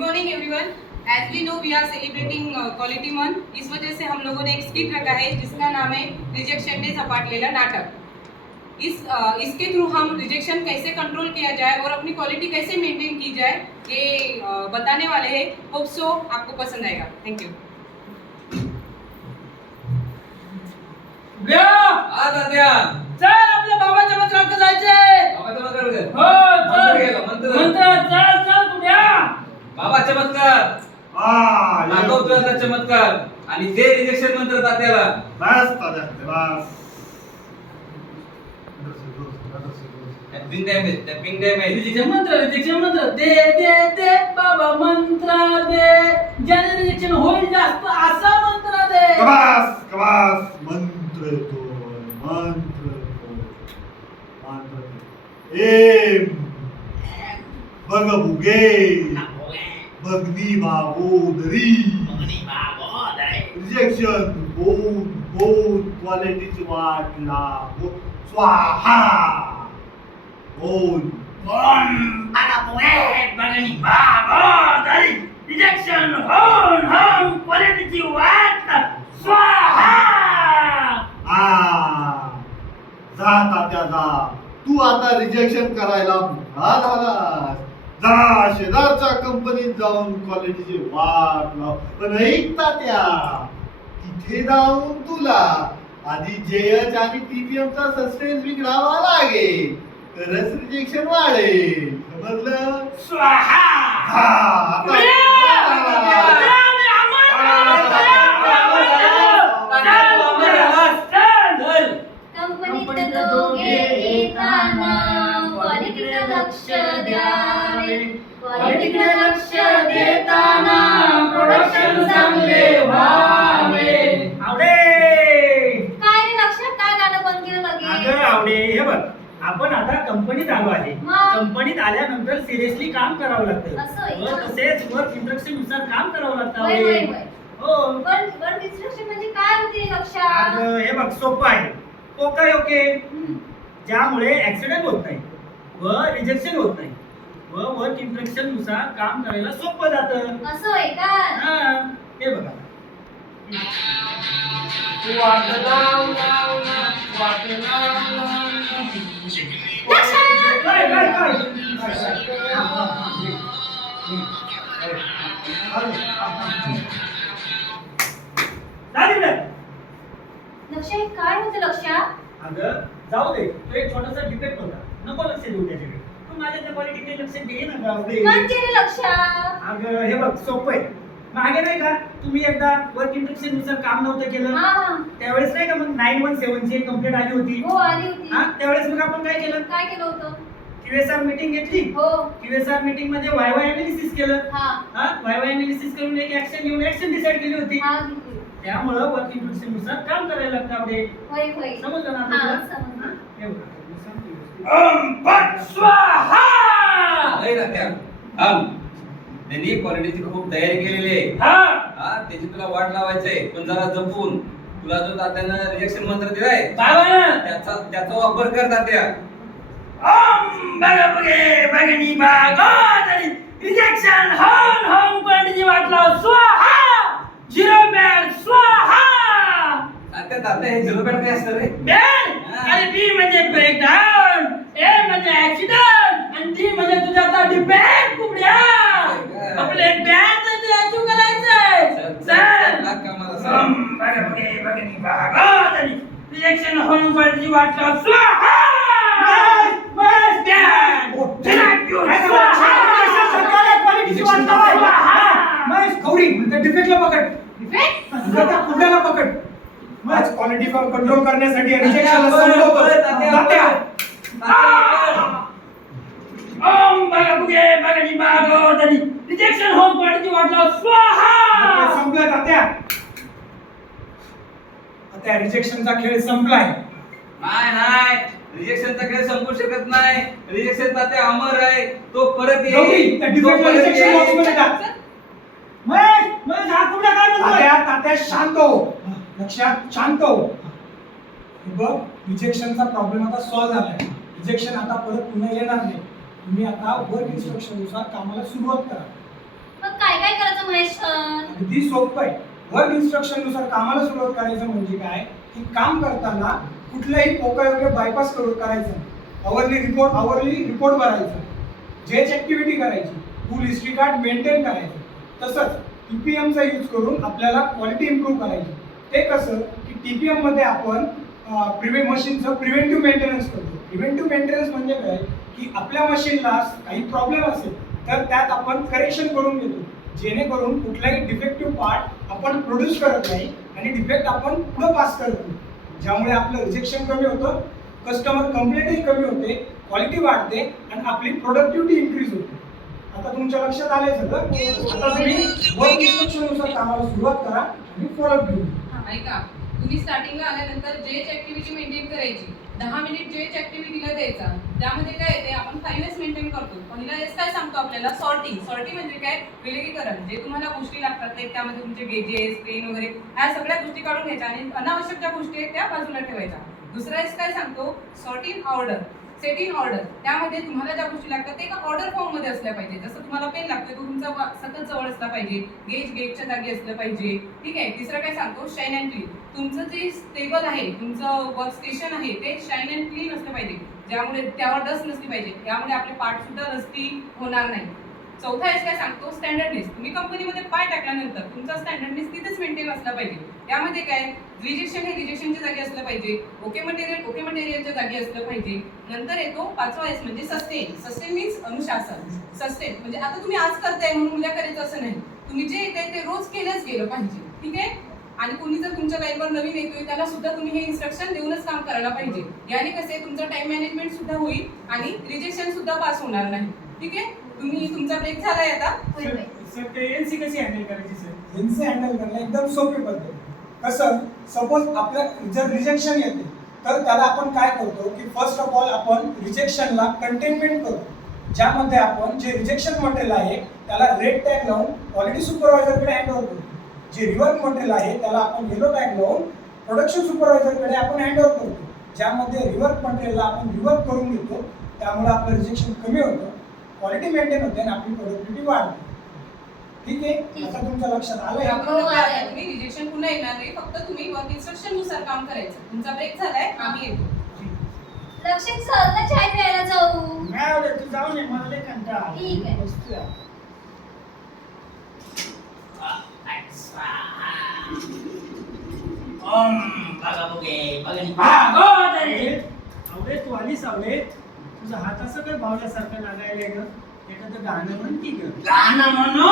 Morning everyone. As we know we are celebrating quality month. इस वजह से हम लोगों ने एक स्किट रखा है जिसका नाम है रिजेक्शन डे झपाटलेला नाटक। इसके थ्रू हम रिजेक्शन कैसे कंट्रोल किया जाए और अपनी क्वालिटी कैसे मेंटेन की जाए ये बताने वाले हैं। होप सो आपको पसंद आएगा। Thank you. चल आपल्या बाबाच्या मंत्राकडे जायचंय. मंत्र चल कुठ्या बाबा चमत्कार दाखव तुझा चमत्कार आणि दे रिजेक्शन मंत्र तात्याला. बस तात्या बस. टॅपिंग डॅमेज रिजेक्शन मंत्र दे दे दे बाबा मंत्र दे ज्याने रिजेक्शन होईल जास्त असा मंत्र दे. कबास मंत्र तो मंत्र एम बघ बुगे भगनी बागोदरी रिजेक्शन बोन क्वालिटीची वाट लागो स्वाहा बोन रिजेक्शन होन क्वालिटीची वाट स्वाहा. जा तात्या जा. तू आता रिजेक्शन करायला मोठा झालास. जा शेजारच्या कंपनीत जाऊन क्वालिटीची वाट लाव. पण ऐक तात्या तिथे जाऊन तुला आधी जेएच आणि पीपीएमचा सस्टेन्स बिघडावा लागेल तरच रिजेक्शन वाढेल. समजलं? स्वाहा. कंपनीत दोघे येताना क्वालिटीकडे लक्ष द्यावे. क्वालिटीकडे लक्ष देताना प्रोडक्शन चांगले व्हावे. आवडे काय रे लक्षात काय गाणं बंद केलं लगेच? अगं आवडे हे बघ आपण आता कंपनीत आलो आहे. मग? कंपनीत आल्यानंतर सिरियसली काम करावं लागतं. असं आहे व का? तसेच वर्क इंस्ट्रक्शन नुसार काम करावं लागतं. वय वय वय. हो पण डिस्ट्रक्शन म्हणजे काय होते लक्षात? अगं हे बघ सोपं आहे. ओके ओके हम्म. ज्यामुळे ऍक्सिडेंट होत नाही व रिजेक्शन होत नाही व वर्क इंस्ट्रक्शन नुसार काम करायला सोपं जातं. असं आहे का? हा हे बघा काय काय काय लक्ष हे काय होतं लक्षात? अगं जाऊ दे तो एक छोटासा डिफेक्ट होता नको लक्ष देऊ त्याच्याकडे. तू माझ्या त्या क्वालिटीकडे लक्ष दे ना जाऊ दे. म्हणजे रे लक्षात? अगं हे बघ सोपं आहे. मागे नाही का तुम्ही एकदा वर्क इंस्ट्रक्शन नुसार काम नव्हतं केलं हा त्यावेळेस नाही का मग 917 ची कंप्लेंट आली होती. हो आली होती. हा त्यावेळेस मग आपण काय केलं काय केलं होतं? क्यूएसआर मीटिंग घेतली. हो क्यूएसआर मीटिंग मध्ये वायवाय अनालिसिस केलं. हा हा वायवाय अनालिसिस करून एक ऍक्शन घेऊन ऍक्शन डिसाइड केली होती. हा घेतली. त्यामुळे वर्क इंस्ट्रक्शन नुसार काम करायला लागतं आपले. होय होय. समजलं ना हा आपल्याला? समजलं. हा? हे बघा, मी सांगतो व्यवस्थित. भट स्वाहा. नाही तात्या थांब. त्यांनी क्वालिटीची खूप तयारी केलेली आहे. हा त्याची तुला वाट लावायचंय पण जरा जपून. तुला जो तात्यानं रिजेक्शन मंत्र दिलाय बाबांना त्याचा वापर कर तात्या. भगनी भागोदरी रिजेक्शन होन क्वालिटीची वाट लाव स्वाहा. झिरो बॅड स्वाहा. तात्या हे झिरो बॅट काय असतं रे? बॅड अरे बी म्हणजे ब्रेकडाऊन, ए म्हणजे ऍक्सिडेंट आणि डी म्हणजे तुझ्या आता डिबेट कुबड्या. आपले बॅड तू करायचंय. चल भगनी भागोदरी रिजेक्शन होन क्वालिटीची वाट लाव स्वाहा. बस बॅड डिफेक्टला पकड. डिफेक्ट? कुंड्याला पकड. मग क्वालिटी कंट्रोल करण्यासाठी रिजेक्शनला तात्या, संपवतो. तात्या भगनी भागोदरी रिजेक्शन होन क्वालिटीची वाट लाव स्वाहा. संपलं तात्या. त्या रिजेक्शनचा खेळ संपलाय. नाही रिजेक्शनचा खेळ संपू शकत नाही. रिजेक्शन तात्या अमर आहे. तो परत गौरी, येईल. त्या तो डिफेक्टला परत रिजेक्शन येईल. बॉक्समध्ये टाक. महेश हा कुठला काय म्हणतोय? तात्या शांत हो. लक्षात शांत हो. बघ रिजेक्शनचा प्रॉब्लेम आता सॉल्व्ह झालाय. रिजेक्शन आता परत पुन्हा येणार नाही. तुम्ही आता वर्क इन्स्ट्रक्शन नुसार कामाला सुरुवात करा. मग करायचं महेशन? अगदी सोपं आहे. वर्क इन्स्ट्रक्शन नुसार कामाला सुरुवात करायचं म्हणजे काय की काम करताना कुठल्याही पोकायोग्य बायपास करायचं, आवरली रिपोर्ट भरायचा, जेच ऍक्टिव्हिटी करायची, फुल हिस्ट्री कार्ड मेंटेन करायचं. तसंच TPM चा यूज करून आपल्याला क्वालिटी इम्प्रूव्ह करायची. ते कसं की TPM मध्ये आपण मशीनचं प्रिव्हेंटिव्ह मेंटेनन्स करतो. प्रिव्हेंटिव्ह मेंटेनन्स म्हणजे काय की आपल्या मशीनला काही प्रॉब्लेम असेल तर त्यात आपण करेक्शन करून घेतो, जेणेकरून कुठलाही डिफेक्टिव्ह पार्ट आपण प्रोड्यूस करत नाही आणि डिफेक्ट आपण पुढे पास करतो, ज्यामुळे आपलं रिजेक्शन कमी होतं, कस्टमर कंप्लेंटही कमी होते, क्वालिटी वाढते आणि आपली प्रोडक्टिव्हिटी इन्क्रीज होते. आता तुमच्या लक्षात आलंय सगळं. आता तुम्ही वर्क इन्स्ट्रक्शन नुसार कामाला सुरुवात करा आणि फॉलोअप घेऊ. ऐका, तुम्ही स्टार्टिंगला आल्यानंतर जेच ऍक्टिव्हिटी मेंटेन करायची, 10 मिनिट जेच ऍक्टिव्हिटीला द्यायचा. त्यामध्ये काय येते, आपण 5 मेंटेन करतो. पहिला एस काय सांगतो आपल्याला, सॉर्टिंग. सॉर्टिंग म्हणजे काय, विलगीकरण. जे तुम्हाला गोष्टी लागतात ते त्यामध्ये तुमचे गेजेस, पेन वगैरे ह्या सगळ्या गोष्टी काढून घ्यायच्या आणि अनावश्यक ज्या गोष्टी आहेत त्या बाजूला ठेवायच्या. दुसरा एस काय सांगतो, sort in order, set in order. त्यामध्ये तुम्हाला ज्या गोष्टी लागतात ते एका ऑर्डर फॉर्म मध्ये असल्या पाहिजे. जसं तुम्हाला पेन लागतो तो तुमचा सतत जवळ असला पाहिजे, गेजच्या जागी असलं पाहिजे. ठीक आहे. तिसरं काय सांगतो, शाईन अँड क्लीन. तुमचं जे टेबल आहे, तुमचं वर्क स्टेशन आहे ते शाईन अँड क्लीन असलं पाहिजे, ज्यामुळे त्यावर डस्ट नसली पाहिजे, त्यामुळे आपले पार्ट सुद्धा रस्ती होणार नाही. चौथा एस काय सांगतो, स्टँडर्डनेस. तुम्ही कंपनीमध्ये पाय टाकल्यानंतर तुमचा स्टँडर्डनेस तिथेच मेंटेन असला पाहिजे. त्यामध्ये काय, रिजेक्शन हे रिजेक्शनच्या जागी असलं पाहिजे, ओके मटेरियलच्या जागी असलं पाहिजे. नंतर येतो 5वा एस म्हणजे सस्टेन. सस्टेन मीन्स अनुशासन. सस्टेन म्हणजे आता तुम्ही आज करताय म्हणून उद्या करायचं असं नाही, तुम्ही जे येत आहे ते रोज केलंच गेलं पाहिजे. ठीक आहे. आणि कोणी जर तुमच्या लाईनवर नवीन येतोय त्याला सुद्धा तुम्ही हे इन्स्ट्रक्शन देऊनच काम करायला पाहिजे. याने कसे तुमचं टाइम मॅनेजमेंट सुद्धा होईल आणि रिजेक्शन सुद्धा पास होणार नाही. ठीक आहे. तुमचा ब्रेक झालाय आता. सर ते एनसी कशी हँडल करायची? सर एनसी हँडल करणं एकदम सोपी पद्धत. कसं, सपोज आपल्या जर रिजेक्शन येते तर त्याला आपण काय करतो की फर्स्ट ऑफ ऑल आपण रिजेक्शनला कंटेनमेंट करतो, ज्यामध्ये आपण जे रिजेक्शन मटेरियल आहे त्याला रेड टॅग लावून क्वालिटी सुपरवायझरकडे हँडओव्हर करतो. जे रिवर्क मटेरियल आहे त्याला आपण येलो टॅग लावून प्रोडक्शन सुपरवायझरकडे आपण हँडओव्हर करतो, ज्यामध्ये रिवर्क मटेरियलला आपण रिवर्क करून घेतो. त्यामुळे आपलं रिजेक्शन कमी होतं, क्वालिटी मेंटेन होते आणि आपली प्रोडक्टिव्हिटी वाढते. ठीक आहे. आता तुमच्या लक्षात आलंय. तुम्ही रिजेक्शन पुन्हा येणार नाही, फक्त तुम्ही वर्क इन्स्ट्रक्शन नुसार काम करायचं. तुमचा ब्रेक झालाय, आम्ही येतो. लक्षात सर ना चाय प्यायला जाऊ. नाही आवडत, तू जाऊ नये, मला लय कंटाळा आला. ठीक आहे. बसतोय. आवडे तू आली सावले, तुझा हात असं काय भावल्यासारखं लागायला ग. एखादं गाणं म्हणती ग. गाणं म्हणू.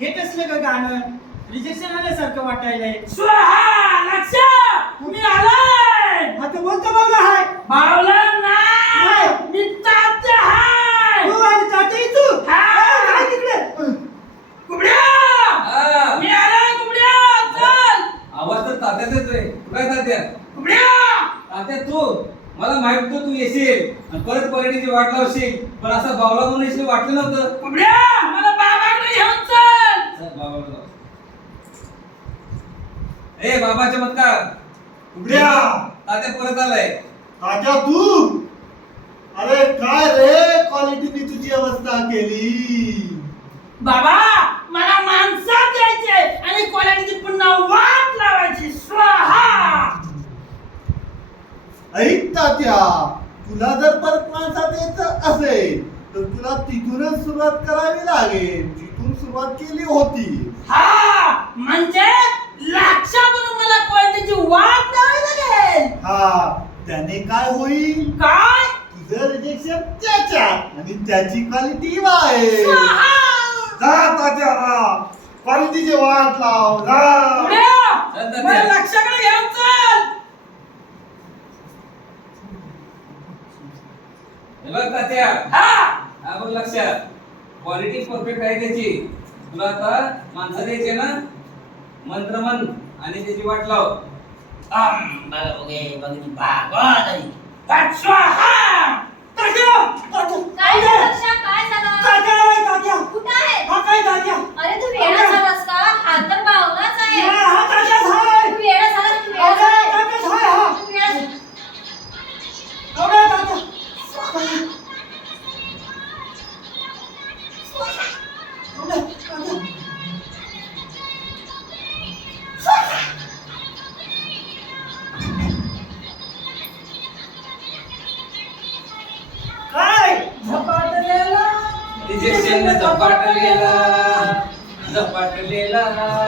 हे कसलं ग गाणं, रिजेक्शन आल्यासारखं वाटायलंय. स्वाहा लक्ष, तुम्ही आलाय. आता बोलतो बाबा हाय बावला नाही, मी तात्या हाय. तू आणि तात्या तू काय तिकडे कुबड्या, मी आलोय कुबड्या, चल. आवाज तर तात्याच येतोय. काय तात्या? कुबड्या, तात्या तू, मला माहित होतं तू येशील आणि परत क्वालिटीची वाट लावशील, पण असं बावला म्हणून येशील वाटलं नव्हतं. कुबड्या, मला बाबाकडे घेऊन चल. चल, बाबाला जाऊ. ए बाबा चमत्कार, उघड्या तात्या परत आलाय. तात्या तू, अरे काय रे क्वालिटीने तुझी अवस्था केली. बाबा, मला माणसात द्यायचे आणि क्वालिटीची पुन्हा वाट लावायची. स्वाहा. ऐक तात्या, तुला जर परत माणसात यायचं असेल तर तुला तिथूनच सुरुवात करावी लागेल, जिथून सुरुवात केली होती. हा, म्हणजे लक्षातून मला क्वालिटीची वाट लावावी लागेल. हा, त्याने काय होईल, काय? तुझं रिजेक्शन त्याच्यात आणि त्याची क्वालिटी वाढेल. स्वाहा. जा तात्या, क्वालिटीची वाट लाव. जा. कुबड्या, चल तात्या. मला लक्षाकडे घेऊन चल. हे बघ तात्या, हा, बघ लक्षात, क्वालिटी परफेक्ट आहे त्याची. तुला आता माणसं द्यायचे ना, मंत्र म्हण आणि त्याची वाट लाव. स्वाहा. तात्या, तात्या, काय झालं लक्षा, काय झालं? तात्या आहे, तात्या. कुठं आहे? हा काय तात्या? अरे तू वेडा झालास का? हा तर बावलाच आहे. हा तात्याच आहे. तू वेडा झालास, तू वेडा आवडे, झालास. तात्याच आहे, हा. तू वेडा झालास. आवडे, तात्या. रिजेक्शन झपाटलेला झपाटलेला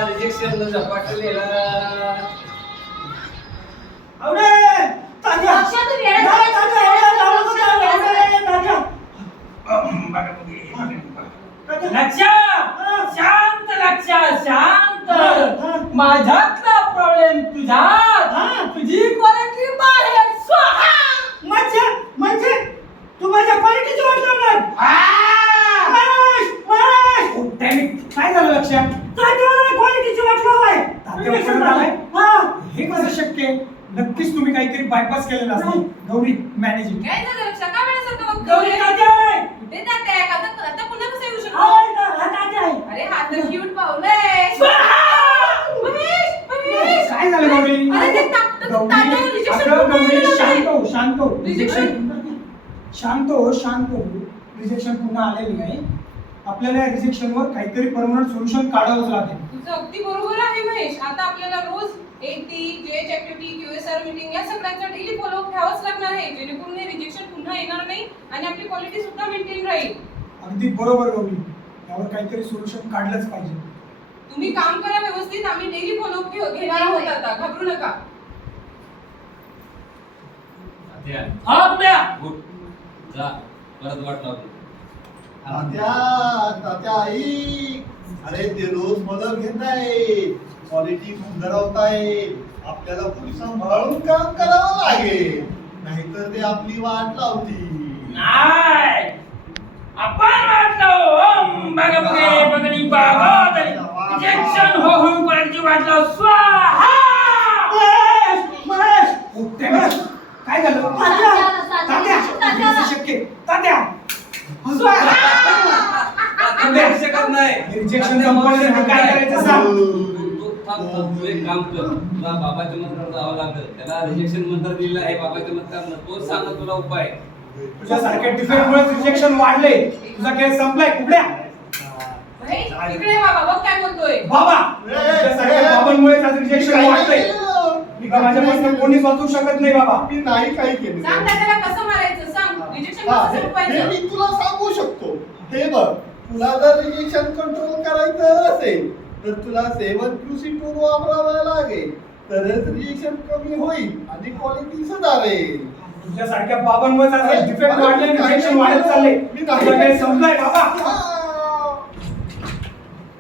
रिजेक्शन झपाटलेला. अरे तात्या लक्ष तू वेळेत नाही, आला. तात्या, एवढं लावलं होतं, लक्ष अरे, तात्या. लक्ष शांत लक्ष शांत. माझ्यातला प्रॉब्लेम तुझ्यात, तुझी क्वालिटी बाहेर. स्वाहा. म्हणजे तू माझ्या क्वालिटीची वाट लावणार. महेश, महेश. काय झालं लक्षात क्वालिटीची वाट लावाय. हे कसं शक्य आहे? नक्कीच तुम्ही काहीतरी बायपास केलेला असेल गौरी मॅनेजिंग. काय झालं लक्षात का वेळेसारखं गौरी बघतोय? तात्या आहे. कुठे जाते आता पुन्हा कसं येऊ शकतो? आहे ना, हा तात्या आहे. अरे हा तर क्यूट पावलंय. महेश, महेश. काय झालं गौरी? अरे ते तात्या गौरी, rejection अगं पुन्हा गौरी, आलेलं शांत आहे. हो, शांत हो. Rejection. शांत हो, शांत हो. रिजेक्शन पुन्हा आलेली नाही. आपल्याला रिजेक्शनवर काहीतरी परमनंट सोल्युशन काढावंच लागेल. तुझं अगदी बरोबर आहे महेश. आता आपल्याला रोज AT, JH activity, QSR meeting या सगळ्यांचा डेली फॉलो घ्यावाच लागणार आहे, जेणेकरून हे रिजेक्शन पुन्हा येणार नाही आणि आपली क्वालिटी सुद्धा मेंटेन राहील. अगदी बरोबर गौरी. यावर काहीतरी सोल्युशन काढलंच पाहिजे. तुम्ही काम करा व्यवस्थित. आम्ही डेली फॉलो घेणार आहोत आता. घाबरू नका. तात्या, हा पुढ्या. उठ. जा परत वाट लावतो. तात्या तात्या आई, अरे ते रोज मदत घेताय, क्वालिटी सुधारवताय. आपल्याला पुढे सांभाळून काम करावं लागेल, नाहीतर ते आपली वाट लावतील. नाही आपण वाटलो बघा बघे बघणी बाबा रिजेक्शन हो हो क्वालिटी वाटलो. स्वाहा. महेश, उठते ना. काय झालं? तात्या, हे कसं शक्य आहे? तात्या. तात्या भेटू शकत नाही. रिजेक्शन संपवण्यासाठी काय करायचं सांग. तू थांब, थांब. तू एक काम कर. तुला बाबाच्या मंत्रावर जावं लागेल. त्याला रिजेक्शन मंत्र दिलेलं आहे बाबाच्या मंत्रानं. तोच सांग तुला उपाय. तुझ्यासारख्या डिफेक्टमुळे रिजेक्शन वाढले. तुझा केस संपलाय कुबड्या. महेश, इकडे ये बाबा. बघ काय बोलतोय. बाबा, तुझ्यासारख्या बाबांमुळे आज रिजेक्शन वाढलंय. माझ्यापासून कोणीच वाचू शकत नाही बाबा. मी नाही काही केलं. सांग त्याला कसं मारायचं. सांग रिजेक्शन हा, कसं हे संपवायचं. मी तुला सांगू शकतो. हे बघ, तुला जर रिजेक्शन कंट्रोल करायचं असेल तर तुला 7QC टूल वापरावा लागेल, तरच रिजेक्शन कमी होईल आणि क्वालिटी सुधारेल. तुझ्यासारख्या बाबांमुळे आज डिफेक्ट वाढले, रिजेक्शन वाढत चालले. तुझा केस संपलाय बाबा.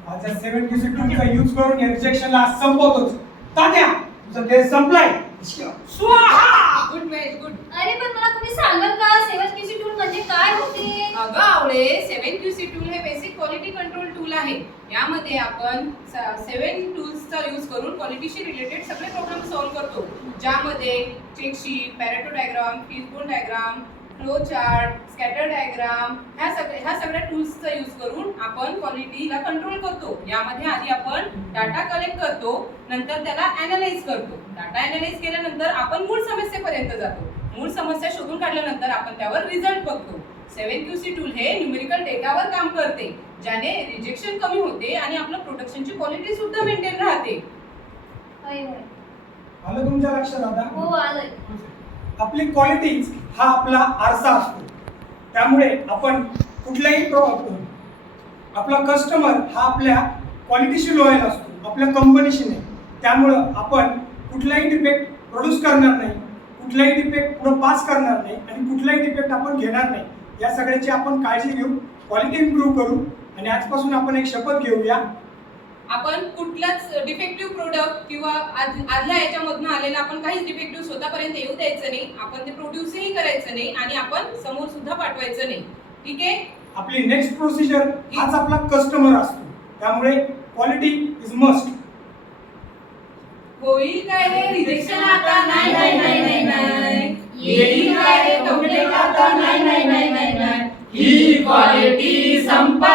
आज 7QC टूलचा यूज करून या रिजेक्शनला संपवतोच. तात्या, तुझा केस संपलाय. स्वाहा. Good Mahesh, good. अरे पण मला तुम्ही सांगाल का 7QC टूल म्हणजे काय होते? अगं आवळे, 7QC टूल हे बेसिक क्वालिटी कंट्रोल टूल आहे. यामध्ये आपण 7 टूल्सचा यूज करून क्वालिटीशी रिलेटेड सगळे प्रॉब्लेम सॉल्व्ह करतो, ज्यामध्ये check sheet, Pareto diagram, fishbone diagram, flow chart, scatter diagram ह्या सगळ्या टूल्सचा यूज करून आपण क्वालिटीला कंट्रोल करतो. यामध्ये आधी आपण डाटा कलेक्ट करतो, नंतर त्याला ॲनालाइज करतो. डाटा ॲनालाइज केल्यानंतर आपण मूळ समस्येपर्यंत जातो. मूळ समस्या शोधून काढल्यानंतर आपण त्यावर रिझल्ट बघतो. 7QC टूल हे न्यूमेरिकल डेटावर काम करते, ज्याने रिजेक्शन कमी होते आणि आपलं प्रोडक्शनची क्वालिटी सुद्धा मेंटेन राहते. आलं तुमच्या लक्षात आता? हो आलंय. आपली क्वालिटी हा आपला आरसा असतो. त्यामुळे आपण कुठल्याही आपला कस्टमर हा आपल्या क्वालिटीशी लॉयल असतो, आपल्या कंपनीशी नाही. त्यामुळं आपण कुठलाही डिफेक्ट प्रोड्यूस करणार नाही, कुठलाही डिफेक्ट पुढे पास करणार नाही आणि कुठलाही डिफेक्ट आपण घेणार नाही. या सगळ्याची आपण काळजी घेऊ, क्वालिटी इम्प्रूव्ह करू आणि आजपासून आपण एक शपथ घेऊया. आपण कुठलाच डिफेक्टिव्ह प्रोडक्ट किंवा आदल्या याच्यामधून आलेला आपण काहीच डिफेक्टिव्ह स्वतःपर्यंत येऊ द्यायचं नाही. आपण ते प्रोड्यूसही करायचं नाही आणि आपण समोर सुद्धा पाठवायचं नाही. ठीक आहे. आपली नेक्स्ट प्रोसिजर हाच आपला कस्टमर असतो. त्यामुळे क्वालिटी इज मस्ट. होईल काय रे रिजेक्शन आता? नाही नाही नाही नाही नाही. येईल काय रे कंप्लेंट आता? नाही नाही नाही नाही नाही. ही क्वालिटी संपा